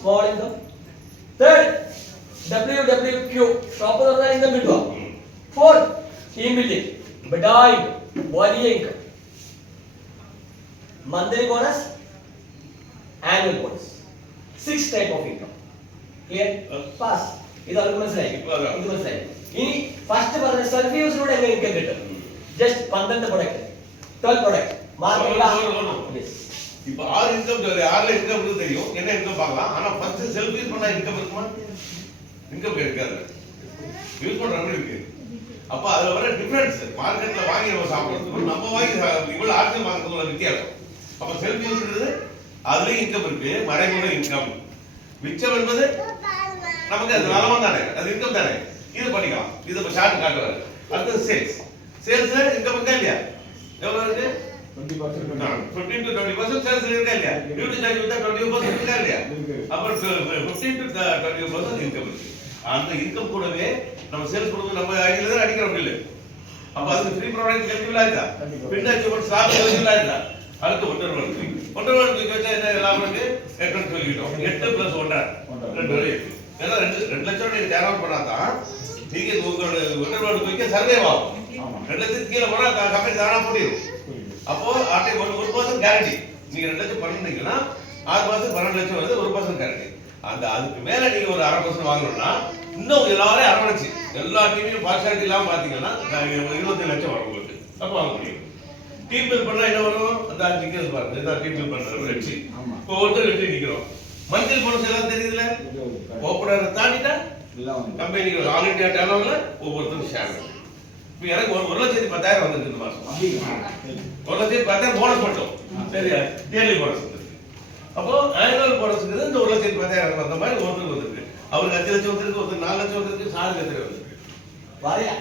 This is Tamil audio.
small income. Third, WWQ, shop income കിട്ടുക. Fourth, team building, ബഡാ income, വലിയ income. Monthly bonus, annual bonus. 6 type of income. Clear? Pass. ഇത് അവർക്ക് മനസ്സിലായി. ഇത് മനസ്സിലായി. ഇനി ഫസ്റ്റ് പറഞ്ഞ സെൽഫ് യൂസിലൂടെ എങ്ങനെ ഇൻകം കിട്ടും? ജസ്റ്റ് 12 പ്രൊഡക്റ്റ് 12 പ്രൊഡക്റ്റ് മാർക്കറ്റിൽ இப்போ 6 இன்கம் சொல்ற 6 இன்கம் தெரியும் என்ன இன்கம் பார்க்கலாம் ஆனா ஃபர்ஸ்ட் செல்ஃப் யூஸ் பண்ணா இன்கம் இருக்குமா இன்கம் இருக்காது யூஸ் பண்றவங்க இருக்கு அப்ப அதுல வர டிஃபரன்ஸ் மார்க்கெட்ல வாங்கி நம்ம சாப்பிடுறதுக்கு நம்ம வாங்கி இவ்வளவு ஆட்கள் வாங்குறதுல வித்தியாசம் அப்ப செல்ஃப் யூஸ்ன்றது அதுல இன்கம் இருக்கு மறைமுக இன்கம் மிச்சம் என்பது நமக்கு அது நலமா தானே அது இன்கம் தானே இது பண்ணிக்கலாம் இது இப்ப ஷார்ட் காட்டுறாரு அடுத்து சேல்ஸ்ல இன்கம் இருக்கா இல்லையா எவ்வளவு இருக்கு 15 to 20% sales இருக்கா இல்லையா டியூட்டி சார்ஜ் விட்டா 20% இருக்கா இல்லையா அப்ப 15 to 20% இன்கம் இருக்கு அந்த இன்கம் கூடவே நம்ம சேல்ஸ் கொடுத்து நம்ம ஐடியில தான் அடிக்கிறோம் பில் அப்ப அது ஃப்ரீ ப்ராடக்ட் எலிஜிபிள் ஆயிட்டா பின் அச்சீவ்மென்ட் ஸ்டாக் எலிஜிபிள் ஆயிட்டா அடுத்து ஒன்றரை வருஷத்துக்கு வச்சா என்ன லாபம் இருக்கு 8 சொல்லிட்டோம் 8 பிளஸ் 1.5 2 வரை இருக்கு ஏன்னா 2 லட்சம் நீங்க டேர்ன் பண்ணாதான் நீங்க உங்களோட ஒன்றரை வருஷத்துக்கு சர்வே ஆகும் 2 லட்சத்துக்கு கீழே போனா கம்பெனி தானா போட்டிடும் அப்போ ஆட்டை 1% கேரண்டி நீங்க 2 லட்சம் பண்ணீங்கன்னா 6 மாசம் 12 லட்சம் வருது 1% கேரண்டி அந்த அதுக்கு மேல நீங்க ஒரு 1/2% வாங்கணும்னா இன்னும் எல்லாரும் அரவணைச்சு எல்லா டீமையும் பார்ஷாலிட்டி இல்லாம பாத்தீங்கன்னா 20 லட்சம் வரும் உங்களுக்கு அப்ப வாங்க முடியும் டீம் பில் பண்ணா என்ன வரும் அந்த நிக்கிறது பாருங்க இதான் டீம் பில் பண்ற வெற்றி இப்போ ஒருத்தர் வெற்றி நிக்கிறோம் மந்த்லி போனஸ் எல்லாம் தெரியுதுல ஓப்பனர் தாண்டிட்டா கம்பெனிக்கு ஆல் இந்தியா டர்ன் ஓவர்ல ஒவ்வொருத்தரும் ஷேர் இப்போ எனக்கு 1,10,000 வந்துருக்கு இந்த மாசம் 1,10,000 போனஸ் மட்டும் சரியா டெய்லி போனஸ் அப்போ ஆனுவல் போனஸ்ங்கிறது இந்த 1,10,000 வந்த மாதிரி ஒருத்தருக்கு வந்திருக்கு அவருக்கு 5 லட்சம் வந்திருக்கு ஒருத்தருக்கு 4 லட்சம் வந்திருக்கு சாருக்கு எத்தனை வந்திருக்கு வரையா